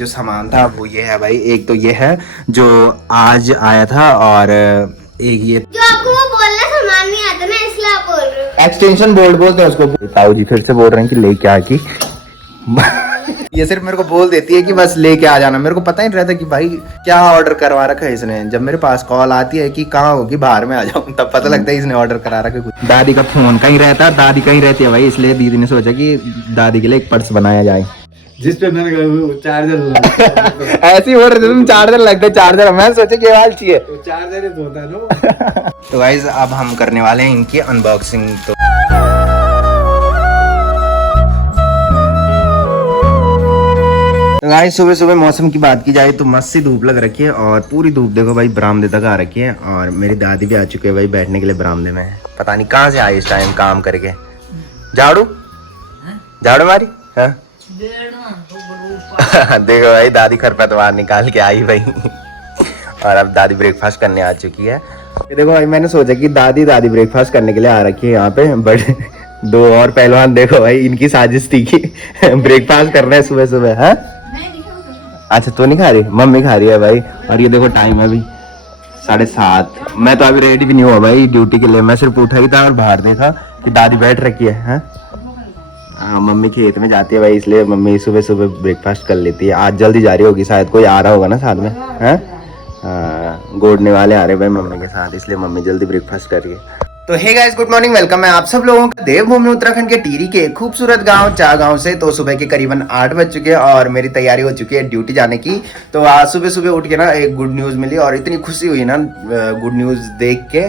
जो सामान था वो ये है भाई। एक तो ये है जो आज आया था, और एक ये जो आपको वो बोलना सामान नहीं आता ना, इसलिए आप बोल रहे हो। एक्सटेंशन बोर्ड बोलते हैं उसको। ताऊ जी फिर से बोल रहे हैं कि लेके आ की ये सिर्फ मेरे को बोल देती है कि बस लेके आ जाना। मेरे को पता ही नहीं रहता कि भाई क्या ऑर्डर करवा रखा है इसने। जब मेरे पास कॉल आती है कि कहाँ होगी, बाहर में आ जाऊँ, तब पता लगता है इसने ऑर्डर करा रखा है कुछ। दादी का फोन कहीं रहता है, दादी कहीं रहती है भाई, इसलिए दीदी ने सोचा कि दादी के लिए एक पर्स बनाया जाए जिस पे मैंने चार्जर ऐसे ही बोल रहे थे तुम, चार्जर लगता है। चार्जर मैं सोचे कि वाल चाहिए चार्जर ही तो होता है ना। तो गाइज अब हम करने वाले हैं इनकी अनबॉक्सिंग। तो गाइस सुबह सुबह मौसम की बात की जाए तो मस्त सी धूप लग रखी है, और पूरी धूप देखो भाई बरामदे तक आ रखी है। और मेरी दादी भी आ चुकी है भाई बैठने के लिए बरामदे में। पता नहीं कहाँ से आई इस टाइम काम करके। झाड़ू झाड़ू मारी हाँ देखो भाई दादी खरपतवार निकाल के आई भाई और अब दादी ब्रेकफास्ट करने आ चुकी है। ये देखो भाई मैंने सोचा कि दादी ब्रेकफास्ट करने के लिए आ रखी है यहाँ पे, बट दो और पहलवान देखो भाई इनकी साजिश थी कि ब्रेकफास्ट कर रहे हैं सुबह सुबह है। अच्छा तो नहीं खा रही, मम्मी खा रही है भाई। और ये देखो टाइम है अभी 7:30। मैं तो अभी रेडी भी नहीं हुआ भाई ड्यूटी के लिए। मैं सिर्फ उठा ही था और बाहर देखा कि दादी बैठ रखी है। हाँ मम्मी खेत में जाती है भाई, इसलिए मम्मी सुबह सुबह ब्रेकफास्ट कर लेती है। आज जल्दी जा रही होगी, शायद कोई आ रहा होगा ना साथ में है। गोदने वाले आ रहे भाई मम्मी के साथ, इसलिए मम्मी जल्दी ब्रेकफास्ट कर रही है। तो hey guys good morning, welcome है आप सब लोगों का देवभूमि उत्तराखंड के टिहरी के खूबसूरत गांव चा गांव से। तो सुबह के करीबन 8 बज चुके हैं और मेरी तैयारी हो चुकी है ड्यूटी जाने की। तो आज सुबह सुबह उठ के ना एक गुड न्यूज़ मिली, और इतनी खुशी हुई ना गुड न्यूज़ देख के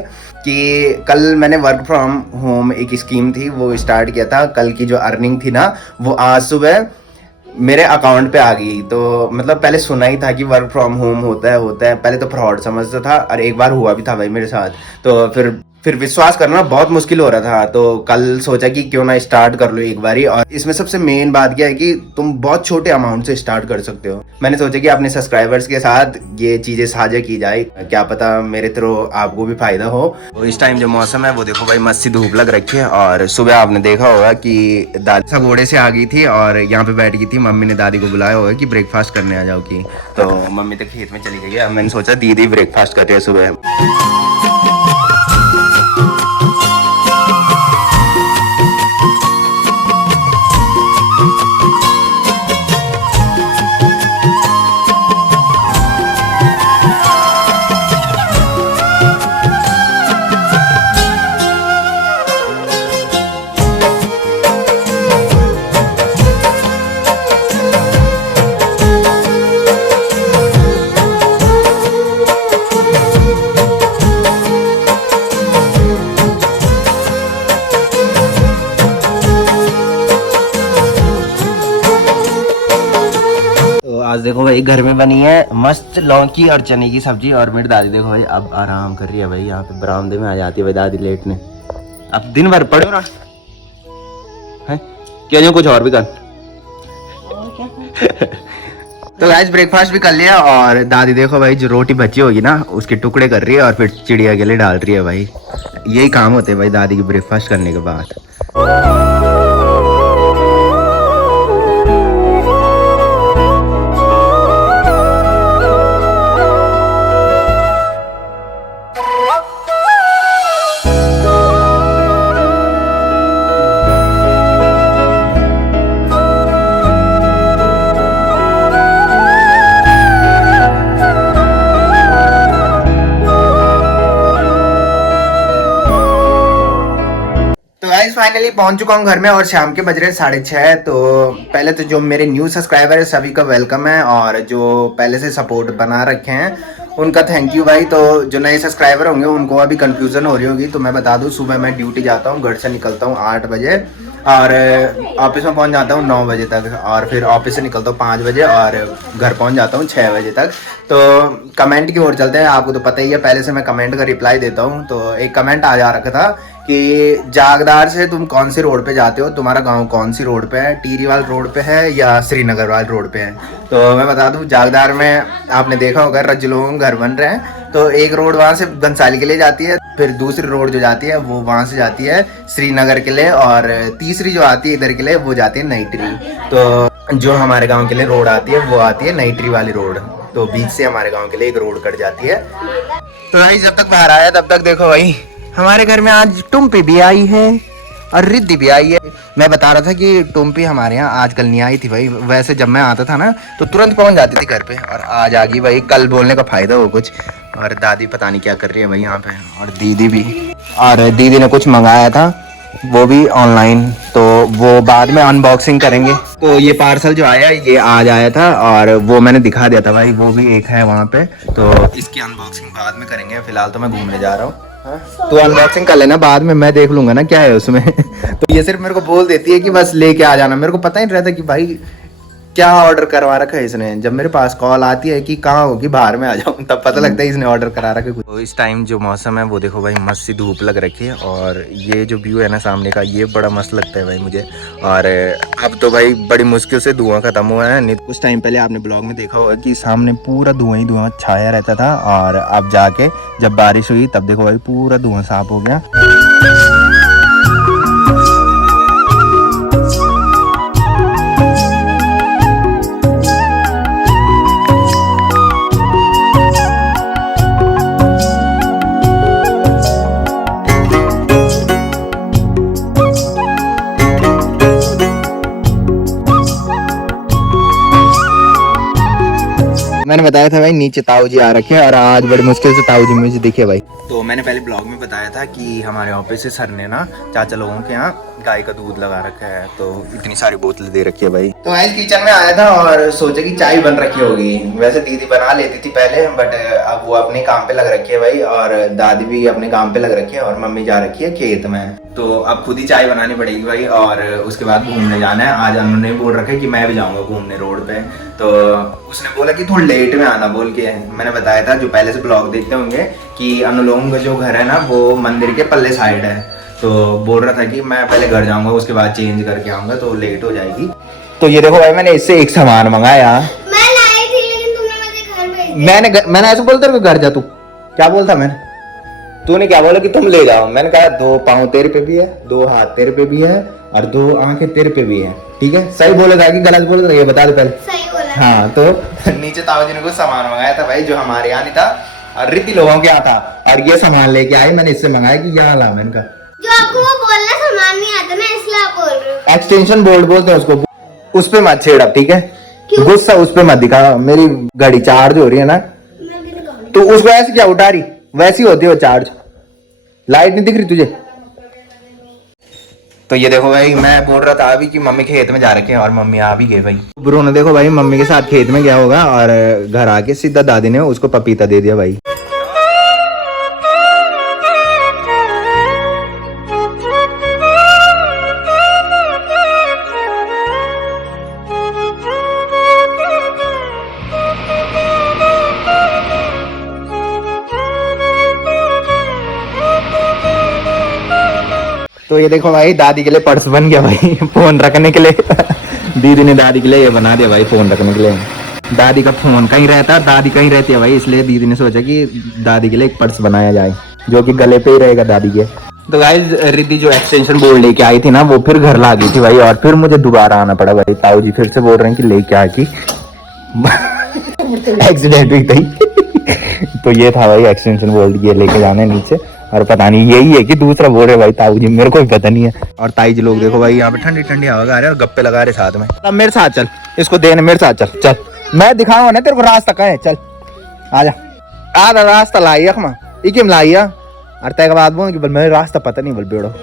कि कल मैंने वर्क फ्रॉम होम एक स्कीम थी वो स्टार्ट किया था। कल की जो अर्निंग थी ना वो आज सुबह मेरे अकाउंट पे आ गई। तो मतलब पहले सुना ही था कि वर्क फ्रॉम होम होता है, पहले तो फ्रॉड समझता था, और एक बार हुआ भी था भाई मेरे साथ। तो फिर विश्वास करना बहुत मुश्किल हो रहा था। तो कल सोचा कि क्यों ना स्टार्ट कर लो एक बारी। और इसमें सबसे मेन बात क्या है कि तुम बहुत छोटे अमाउंट से स्टार्ट कर सकते हो। मैंने सोचा कि अपने सब्सक्राइबर्स के साथ ये चीजें साझा की जाए, क्या पता मेरे थ्रू आपको भी फायदा हो। तो इस टाइम जो मौसम है वो देखो भाई मस्त सी धूप लग रखी है। और सुबह आपने देखा होगा कि दादी घोड़े से आ गई थी और यहाँ पे बैठ गई थी। मम्मी ने दादी को बुलाया होगा कि ब्रेकफास्ट करने आ जाओ की। तो मम्मी तो खेत में चली गई है। मैंने सोचा दीदी ब्रेकफास्ट कर रही है सुबह। आज देखो भाई घर में बनी है मस्त लौकी और चने की सब्जी। और मेरी दादी देखो भाई अब आराम कर रही है भाई, यहाँ पे बरामदे में आ जाती है भाई दादी लेटने। अब दिन भर पड़ो ना है क्या जो कुछ और भी कर तो गाइस ब्रेकफास्ट भी कर लिया। और दादी देखो भाई जो रोटी बची होगी ना उसके टुकड़े कर रही है और फिर चिड़िया के लिए डाल रही है भाई। यही काम होते हैं भाई दादी की ब्रेकफास्ट करने के बाद। फाइनली पहुंच चुका हूं घर में और शाम के बज रहे 6:30। तो पहले तो जो मेरे न्यू सब्सक्राइबर है सभी का वेलकम है, और जो पहले से सपोर्ट बना रखे हैं उनका थैंक यू भाई। तो जो नए सब्सक्राइबर होंगे उनको अभी कंफ्यूजन हो रही होगी, तो मैं बता दूं सुबह मैं ड्यूटी जाता हूं, घर से निकलता हूं 8 बजे और ऑफिस में पहुंच जाता हूं 9 बजे तक, और फिर ऑफिस से निकलता हूं 5 बजे और घर पहुंच जाता हूं 6 बजे तक। तो कमेंट की ओर चलते हैं। आपको तो पता ही है पहले से मैं कमेंट का रिप्लाई देता हूं। तो एक कमेंट आ जा रखा था कि जागदार से तुम कौन सी रोड पे जाते हो, तुम्हारा गांव कौन सी रोड पे है, टीरीवाल रोड पे है या श्रीनगर वाल रोड पे है। तो मैं बता दूं, जागदार में आपने देखा होगा रजलों घर बन रहे हैं, तो एक रोड वहाँ से घनसाली के लिए जाती है, फिर दूसरी रोड जो जाती है वो वहाँ से जाती है श्रीनगर के लिए, और तीसरी जो आती है इधर के लिए वो जाती है नई ट्री। तो जो हमारे गांव के लिए रोड आती है वो आती है नई ट्री वाली रोड, तो बीच से हमारे गांव के लिए एक रोड कट जाती है। तो भाई जब तक बाहर आया तब तक देखो भाई हमारे घर में आज टुम्पी भी आई है और रिद्धि भी आई है। मैं बता रहा था कि टुम्पी हमारे यहाँ आजकल नहीं आई थी भाई, वैसे जब मैं आता था ना तो तुरंत पहुंच जाती थी घर पे, और आज आ गई भाई। कल बोलने का फायदा हो कुछ। और दादी पता नहीं क्या कर रही है भाई यहाँ पे, और दीदी भी, और दीदी ने कुछ मंगाया था वो भी ऑनलाइन, तो वो बाद में अनबॉक्सिंग करेंगे। तो ये पार्सल जो आया ये आज आया था और वो मैंने दिखा दिया था भाई, वो भी एक है वहाँ पे, तो इसकी अनबॉक्सिंग बाद में करेंगे। फिलहाल तो मैं घूमने जा रहा हूँ। तो अनबॉक्सिंग कर लेना, बाद में मैं देख लूंगा ना क्या है उसमें। तो ये सिर्फ मेरे को बोल देती है कि बस लेके आ जाना। मेरे को पता ही नहीं रहता कि भाई क्या ऑर्डर करवा रखा है इसने। जब मेरे पास कॉल आती है कि कहाँ होगी बाहर में आ जाऊँ, तब पता लगता है इसने ऑर्डर करा रखा है कुछ। तो इस टाइम जो मौसम है वो देखो भाई मस्त सी धूप लग रखी है, और ये जो व्यू है ना सामने का ये बड़ा मस्त लगता है भाई मुझे। और अब तो भाई बड़ी मुश्किल से धुआं खत्म हुआ है, नहीं कुछ टाइम पहले आपने ब्लॉग में देखा होगा कि सामने पूरा धुआं ही धुआं छाया रहता था, और अब जाके जब बारिश हुई तब देखो भाई पूरा धुआं साफ हो गया। मैंने बताया था भाई नीचे ताऊ जी आ रखे हैं, और आज बड़ी मुश्किल से ताऊ जी मुझे दिखे भाई। तो मैंने पहले ब्लॉग में बताया था कि हमारे ऑफिस से सर ने ना चाचा लोगों के यहाँ गाय का दूध लगा रखा है, तो इतनी सारी बोतलें दे रखी है भाई। तो मैं किचन में आया था और सोचा कि चाय बन रखी होगी। वैसे दीदी बना लेती थी पहले, बट अब वो अपने काम पे लग रखी है भाई, और दादी भी अपने काम पे लग रखी है, और मम्मी जा रखी है खेत में। तो अब खुद ही चाय बनानी पड़ेगी भाई, और उसके बाद घूमने जाना है। आज उन्होंने बोल रखा है कि मैं भी जाऊंगा घूमने रोड पे, तो उसने बोला कि थोड़ा लेट में आना बोल के। मैंने बताया था जो पहले से ब्लॉग देखते होंगे कि अनुलोम का जो घर है ना वो मंदिर के पल्ले साइड है, तो बोल रहा था कि मैं पहले घर जाऊंगा उसके बाद चेंज करके आऊंगा, तो लेट हो जाएगी। तो ये देखो भाई मैंने इससे एक सामान मंगाया। मैं लाई थी लेकिन तुमने मुझे घर भेज दिया। मैंने ऐसे बोलता है घर जा, तू क्या बोलता मैंने, तूने क्या बोला कि तुम ले जाओ। मैंने कहा 2 पाँव तेरे पे भी है, 2 हाथ तेरे पे भी है, और 2 आंखें तेरे पे भी है, ठीक है। सही बोला था कि गलत बोला था ये बता दे पहले। सही बोला। हाँ, तो नीचे ताऊ जी ने कुछ सामान मंगाया था भाई जो हमारे यहाँ नहीं था और रिद्धि लोगों के यहाँ था, और ये सामान लेके आई। मैंने इससे मंगाया कि यहाँ ला। मैंने कहा जो आपको वो बोलना सामान नहीं आता ना, इसलिए आप बोल रहे हो। एक्सटेंशन बोर्ड बोलते हैं उसको, उस पे मत छेड़ अब, ठीक है। गुस्सा उस पे मत दिखा। मेरी घड़ी चार्ज हो रही है ना, मैं भी दिखाऊंगी। तो उसको ऐसे क्या उठा रही, वैसी होती है वो चार्ज। लाइट नहीं दिख रही तुझे। तो ये देखो भाई मैं बोल रहा था अभी कि मम्मी खेत में जा रखे हैं, और मम्मी आ भी गए भाई। ब्रो ने देखो भाई मम्मी के साथ खेत में गया होगा, और घर आके सीधा दादी ने उसको पपीता दे दिया भाई। तो ये देखो भाई दादी के लिए पर्स बन गया भाई फोन रखने के लिए। दीदी ने दादी के लिए ये बना दिया भाई फोन रखने के लिए। दादी का फोन कहीं रहता है, दादी कहीं रहती है भाई, इसलिए दीदी ने सोचा कि दादी के लिए एक पर्स बनाया जाए जो कि गले पे ही रहेगा दादी के। तो गाइस रिद्धि जो एक्सटेंशन बोर्ड लेके आई थी ना वो फिर घर ला गई थी भाई, और फिर मुझे दोबारा आना पड़ा भाई। ताऊ जी फिर से बोल रहे हैं कि लेके आ की एक्सीडेंट हुई थी। तो ये था भाई एक्सटेंशन बोर्ड, ये लेके जाना है नीचे, और पता नहीं यही है कि दूसरा बोल रहे भाई ताऊ जी, मेरे को भी पता नहीं है। और ताई जी लोग देखो भाई यहाँ पे ठंडी ठंडी हवा गा रहे हैं और गप्पे लगा रहे साथ में। अब मेरे साथ चल, इसको देने मेरे साथ चल। चल मैं दिखाऊंगा ना तेरे को रास्ता कहाँ है, चल आजा। आधा रास्ता लाई अखमा इकिम लाई है, और तय के बाद बोल कि मेरे रास्ता पता नहीं बोल बेड़ो।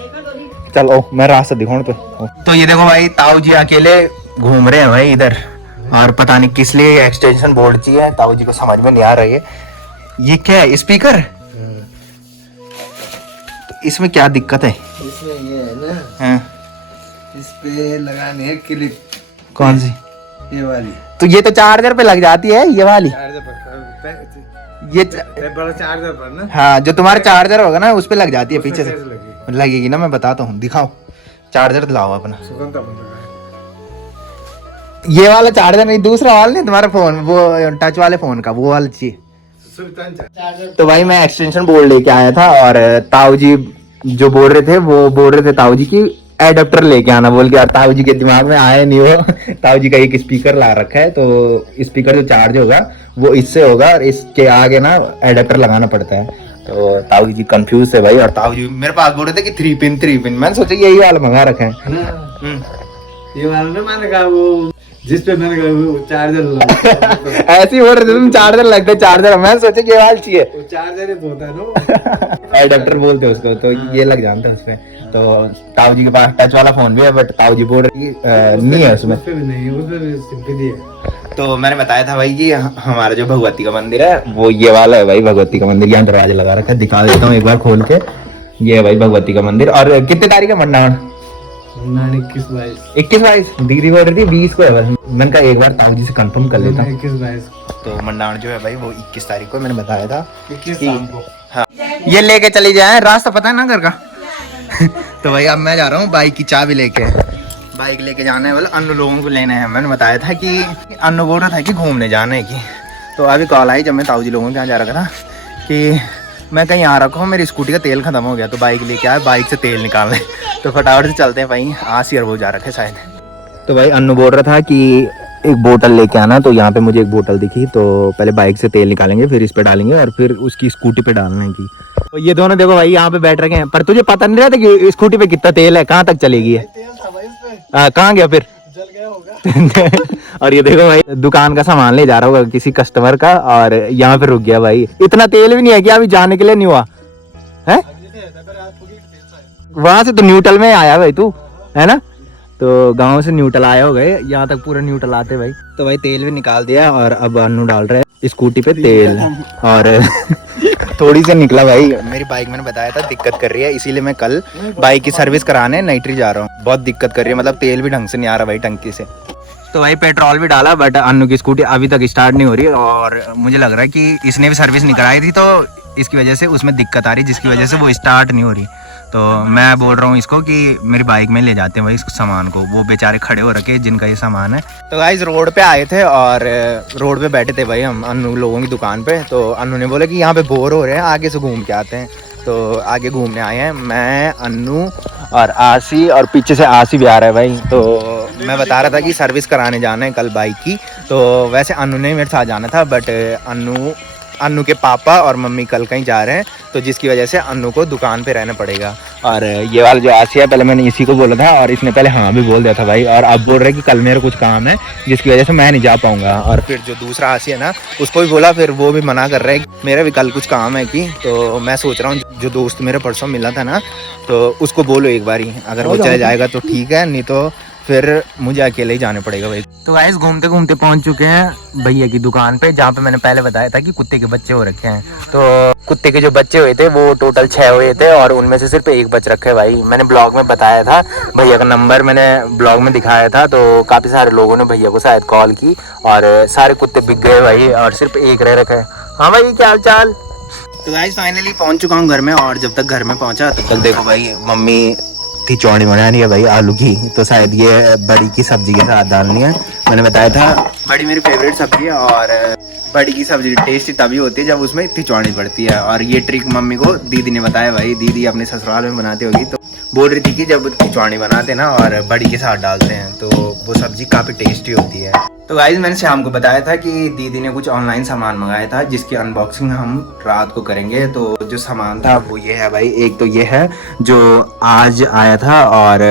चल ओ मैं रास्ता दिखाऊं तो ये देखो भाई ताऊ जी अकेले घूम रहे हैं भाई इधर, और पता नहीं किस लिए एक्सटेंशन बोर्ड चाहिए, ताऊ जी को समझ में नहीं आ रही है। ये क्या है, स्पीकर? इसमें क्या दिक्कत है? इसमें ये है ना, हाँ। इस पे लगाने है क्लिप। कौन सी? ये वाली। तो ये तो चार्जर पे लग जाती है ये वाली। चार्जर पर ये बड़ा चार्जर पर ना। हाँ जो तुम्हारा चार्जर होगा ना उस पे लग जाती है पीछे से। कैसे लगी? लगेगी ना, मैं बताता हूँ, दिखाओ चार्जर दिलाओ अपना। सुगंध का बंद ये वाला चार्जर नहीं, दूसरा वाला नहीं, तुम्हारा फोन वो टच वाले फोन का वो वाला चाहिए। चार्जर। तो भाई मैं एक्सटेंशन बोर्ड लेके आया था और ताऊ जी जो बोल रहे थे, वो बोल रहे थे ताऊ जी की एडेप्टर लेके आना बोल के, और ताऊ जी के दिमाग में आया नहीं वो। ताऊ जी का एक स्पीकर ला रखा है, तो स्पीकर जो चार्ज होगा वो इससे होगा और इसके आगे ना एडेप्टर लगाना पड़ता है। तो ताऊ जी कंफ्यूज थे भाई, और ताऊ जी मेरे पास बोल रहे थे कि 3 पिन। मैंने सोचा यही वाला मंगा रखा है। ये वाला ना, मैंने कहा वो जिस पे मैंने कहा वो चार्जर ऐसे ही बोल रहे थे तुम, चार्जर लगता है चार्जर। मैंने सोचा कि ये वाला चाहिए, वो चार्जर ही तो होता है ना। एडेप्टर बोलते हैं उसको, तो ये लग जानता है उसमें। तो ताऊ जी के पास टच वाला फोन भी है, बट ताऊ जी बोल रहे नहीं है उसमें। उसपे भी नहीं है, उसपे भी सिंपली है। तो मैंने बताया था भाई कि हमारा जो भगवती का मंदिर है वो ये वाला है भाई, भगवती का मंदिर। यहाँ दरवाजा लगा रखा है, दिखा देता हूँ एक बार खोल के। ये है भाई भगवती का मंदिर। और कितने तारीख है मंडाण? 21-22 दीदी बोल रही थी 20 को है। बस मैंने कहा एक बार ताऊ जी से कंफर्म कर लेता हूँ। 21-22 तो मंडाण जो है भाई वो 21 तारीख को मैंने बताया था। 21 शाम को। हाँ, ये लेके चली जाए, रास्ता पता है ना घर का। तो भाई अब मैं जा रहा हूँ बाइक की चाबी लेके। बाइक लेके जाना है, बोले अन्नू लोगों को लेना है। मैंने बताया था कि अन्नू बोल रहा था कि घूमने जाने की। तो अभी कॉल आई जब मैं ताऊ जी लोगों के यहाँ जा रखा था कि मैं कहीं आ रखा हूँ, मेरी स्कूटी का तेल खत्म हो गया, तो बाइक लेके आया, बाइक से तेल निकालने। तो फटाफट से चलते हैं भाई, आसियर वो जा रखे शायद। तो भाई अन्नू बोल रहा था कि एक बोतल लेके आना, तो यहाँ पे मुझे एक बोतल दिखी, तो पहले बाइक से तेल निकालेंगे, फिर इस पे डालेंगे और फिर उसकी स्कूटी पे डालने की। तो ये दोनों देखो भाई यहाँ पे बैठ रखे हैं, पर तुझे पता नहीं रहता कि स्कूटी पे कितना तेल है, कहाँ तक चलेगी है। कहाँ गया फिर? जल गया होगा। और ये देखो भाई दुकान का सामान ले जा रहा होगा किसी कस्टमर का, और यहाँ पे रुक गया भाई। इतना तेल भी नहीं है कि अभी जाने के लिए नहीं हुआ है। वहां से तो न्यूट्रल में आया भाई तू, है ना। तो गांव से न्यूट्रल आया हो गए, यहाँ तक पूरा न्यूट्रल आते भाई। तो भाई तेल भी निकाल दिया और अब अन्नू डाल रहे हैं स्कूटी पे तेल। और थोड़ी सी निकला भाई, मेरी बाइक मैंने बताया था दिक्कत कर रही है, इसीलिए मैं कल बाइक की सर्विस कराने नाइट्री जा रहा हूँ। बहुत दिक्कत कर रही है, मतलब तेल भी ढंग से नहीं आ रहा भाई टंकी से। तो भाई पेट्रोल भी डाला, बट अन्नू की स्कूटी अभी तक स्टार्ट नहीं हो रही, और मुझे लग रहा है कि इसने भी सर्विस नहीं कराई थी, तो इसकी वजह से उसमें दिक्कत आ रही, जिसकी वजह से वो स्टार्ट नहीं हो रही। तो मैं बोल रहा हूँ इसको कि मेरी बाइक में ले जाते हैं भाई इस सामान को, वो बेचारे खड़े हो रखे जिनका ये सामान है। तो गाइस रोड पे आए थे और रोड पे बैठे थे भाई हम अन्नू लोगों की दुकान पे। तो अन्नू ने बोला कि यहाँ पे बोर हो रहे हैं, आगे से घूम के आते हैं। तो आगे घूमने आए हैं, मैं, अन्नू और आसी, और पीछे से आसी भी आ रहा है भाई। तो मैं बता रहा था कि सर्विस कराने जाना है कल बाइक की। तो वैसे अन्नू ने मेरे साथ जाना था, बट अन्नू के पापा और मम्मी कल कहीं जा रहे हैं, तो जिसकी वजह से अन्नू को दुकान पे रहना पड़ेगा। और ये वाला जो आसिया, पहले मैंने इसी को बोला था और इसने पहले हाँ भी बोल दिया था भाई, और अब बोल रहे कि कल मेरे कुछ काम है जिसकी वजह से मैं नहीं जा पाऊंगा। और फिर जो दूसरा आसिया ना उसको भी बोला, फिर वो भी मना कर रहे हैं मेरा भी कल कुछ काम है कि। तो मैं सोच रहा हूँ जो दोस्त मेरे परसों मिला था ना, तो उसको बोलो एक बार ही, अगर वो चले जाएगा तो ठीक है, नहीं तो फिर मुझे अकेले ही जाने पड़ेगा भाई। तो गाइस घूमते घूमते पहुंच चुके हैं भैया की दुकान पे, जहाँ पे मैंने पहले बताया था कि कुत्ते के बच्चे हो रखे हैं। तो कुत्ते के जो बच्चे हुए थे वो टोटल 6 हुए थे, और उनमें से सिर्फ एक बच रखे भाई। मैंने ब्लॉग में बताया था, भैया का नंबर मैंने ब्लॉग में दिखाया था, तो काफ़ी सारे लोगों ने भैया को शायद कॉल की, और सारे कुत्ते बिक गए भाई, और सिर्फ एक रह रखा है। हाँ भाई क्या हाल चाल। तो गाइस फाइनली पहुंच चुका हूँ घर में, और जब तक घर में पहुंचा तब तक देखो भाई मम्मी थी चौड़ी बना रही है भाई आलू की। तो शायद ये बड़ी की सब्जी के साथ डालनी है। मैंने बताया था बड़ी मेरी फेवरेट सब्जी है, और बड़ी की सब्जी टेस्टी तभी होती है जब उसमें इतनी चौड़ी पड़ती है। और ये ट्रिक मम्मी को दीदी ने बताया भाई, दीदी अपने ससुराल में बनाती होगी, तो बोल रही थी कि जब चौड़ी बनाते ना और बड़ी के साथ डालते हैं तो वो सब्जी काफ़ी टेस्टी होती है। तो गाइस मैंने शाम को बताया था कि दीदी ने कुछ ऑनलाइन सामान मंगाया था जिसकी अनबॉक्सिंग हम रात को करेंगे। तो जो सामान था वो ये है भाई, एक तो ये है जो आज आया था, और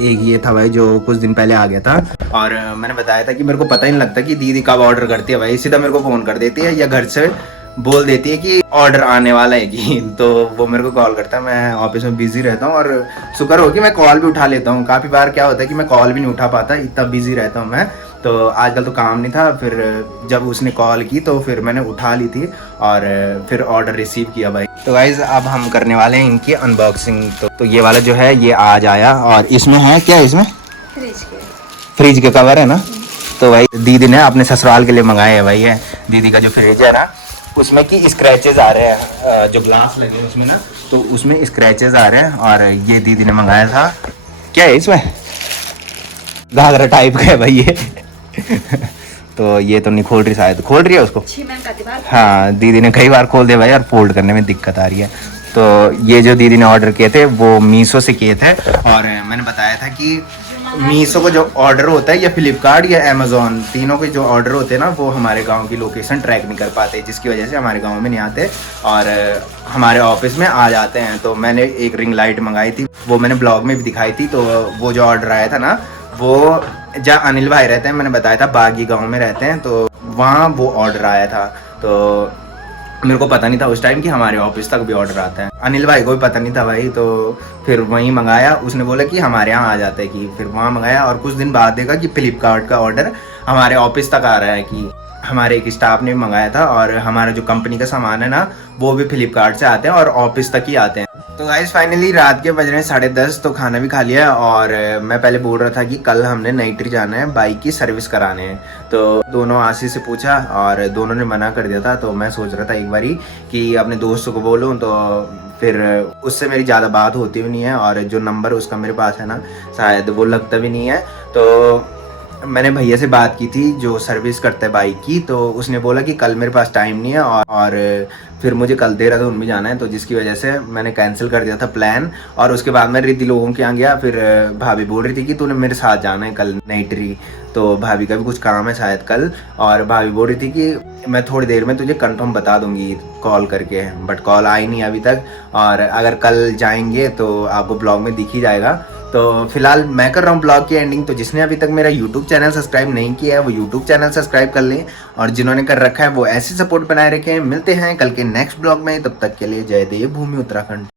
एक ये था भाई जो कुछ दिन पहले आ गया था। और मैंने बताया था कि मेरे को पता ही नहीं लगता कि दीदी कब ऑर्डर करती है भाई, सीधा मेरे को फ़ोन कर देती है या घर से बोल देती है कि ऑर्डर आने वाला है कि, तो वो मेरे को कॉल करता है। मैं ऑफिस में बिजी रहता हूँ, और शुक्र हो कि मैं कॉल भी उठा लेता हूँ। काफ़ी बार क्या होता है कि मैं कॉल भी नहीं उठा पाता, इतना बिजी रहता हूँ मैं। तो आजकल तो काम नहीं था, फिर जब उसने कॉल की तो फिर मैंने उठा ली थी और फिर ऑर्डर रिसीव किया भाई। तो गाइज अब हम करने वाले हैं इनकी अनबॉक्सिंग। तो ये वाला जो है ये आज आया, और इसमें है क्या, इसमें फ्रिज के कवर है ना। तो भाई दीदी ने अपने ससुराल के लिए मंगाए है भाई। है दीदी का जो फ्रिज है ना उसमें की स्क्रैचेस आ रहे हैं, जो ग्लास लगे हैं उसमें ना तो उसमें स्क्रैचेस आ रहे हैं। और ये दीदी ने मंगाया था, क्या है इसमें, घाघरा टाइप का है भाई ये तो ये तो नहीं खोल रही, शायद खोल रही है उसको। हाँ दीदी ने कई बार खोल दिया भाई, और फोल्ड करने में दिक्कत आ रही है। तो ये जो दीदी ने ऑर्डर किए थे वो मीशो से किए थे। और मैंने बताया था कि मीशो को जो ऑर्डर होता है, या फ्लिपकार्ट या अमेजोन, तीनों के जो ऑर्डर होते हैं ना, वो हमारे गांव की लोकेशन ट्रैक नहीं कर पाते, जिसकी वजह से हमारे गांव में नहीं आते और हमारे ऑफिस में आ जाते हैं। तो मैंने एक रिंग लाइट मंगाई थी, वो मैंने ब्लॉग में भी दिखाई थी। तो वो जो ऑर्डर आया था ना, वो जहाँ अनिल भाई रहते हैं, मैंने बताया था बागी गाँव में रहते हैं, तो वहाँ वो ऑर्डर आया था। तो मेरे को पता नहीं था उस टाइम कि हमारे ऑफिस तक भी ऑर्डर आता है। अनिल भाई को भी पता नहीं था भाई, तो फिर वहीं मंगाया। उसने बोला कि हमारे यहाँ आ जाता है, कि फिर वहाँ मंगाया। और कुछ दिन बाद देखा कि फ्लिपकार्ट का ऑर्डर हमारे ऑफिस तक आ रहा है, कि हमारे एक स्टाफ ने मंगाया था। और हमारा जो कंपनी का सामान है ना, वो भी फ्लिपकार्ट से आते हैं और ऑफिस तक ही आते हैं। तो गाइस फाइनली रात के बज रहे हैं 10:30, तो खाना भी खा लिया। और मैं पहले बोल रहा था कि कल हमने नाइट्री जाना है, बाइक की सर्विस कराने हैं। तो दोनों आशीष से पूछा और दोनों ने मना कर दिया था। तो मैं सोच रहा था एक बारी कि अपने दोस्तों को बोलूं, तो फिर उससे मेरी ज़्यादा बात होती भी नहीं है, और जो नंबर उसका मेरे पास है ना, शायद वो लगता भी नहीं है। तो मैंने भैया से बात की थी जो सर्विस करता है बाइक की, तो उसने बोला कि कल मेरे पास टाइम नहीं है, और फिर मुझे कल देहरादून में जाना है। तो जिसकी वजह से मैंने कैंसिल कर दिया था प्लान। और उसके बाद मैं रिद्धि लोगों के यहाँ गया। फिर भाभी बोल रही थी कि तूने मेरे साथ जाना है कल नाइट्री, तो भाभी का भी कुछ काम है शायद कल। और भाभी बोल रही थी कि मैं थोड़ी देर में तुझे कंफर्म बता दूंगी कॉल करके, बट कॉल आई नहीं अभी तक। और अगर कल जाएंगे तो आपको ब्लॉग में दिख ही जाएगा। तो फिलहाल मैं कर रहा हूँ ब्लॉग की एंडिंग। तो जिसने अभी तक मेरा यूट्यूब चैनल सब्सक्राइब नहीं किया है, वो यूट्यूब चैनल सब्सक्राइब कर लें, और जिन्होंने कर रखा है वो ऐसे सपोर्ट बनाए रखें। मिलते हैं कल के नेक्स्ट ब्लॉग में, तब तक के लिए जय देव भूमि उत्तराखंड।